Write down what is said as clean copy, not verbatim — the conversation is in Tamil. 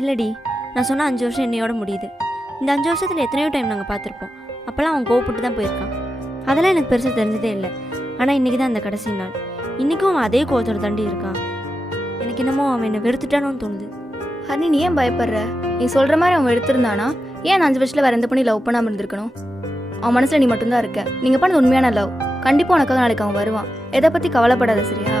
இல்லடி, நான் சொன்ன 5 வருஷம் என்னையோட முடியுது. இந்த 5 வருஷத்தில் எத்தனையோ டைம் நாங்கள் பார்த்துருப்போம். அப்போல்லாம் அவன் கோவப்பட்டு தான் போயிருக்கான். அதெல்லாம் எனக்கு பெருசாக தெரிஞ்சதே இல்லை. ஆனால் இன்றைக்கி தான் அந்த கடைசி நாள். இன்றைக்கும் அவன் அதே கோவத்தோட தாண்டி இருக்கான். எனக்கு என்னமோ அவன் என்னை வெறுத்துட்டானோன்னு தோணுது. ஹரிணி, நீ ஏன் பயப்படுற? நீ சொல்கிற மாதிரி அவன் எடுத்திருந்தானா ஏன் அந்த 5 வருஷத்தில் வேறு எந்த பண்ணி லவ் பண்ணாமல் இருந்திருக்கணும்? அவன் மனசில் நீ மட்டும்தான் இருக்க. நீங்கள் பண்ணது உண்மையான லவ். கண்டிப்பாக உனக்காக நாளைக்கு அவன் வருவான். எதை பற்றி கவலைப்படாத, சரியா?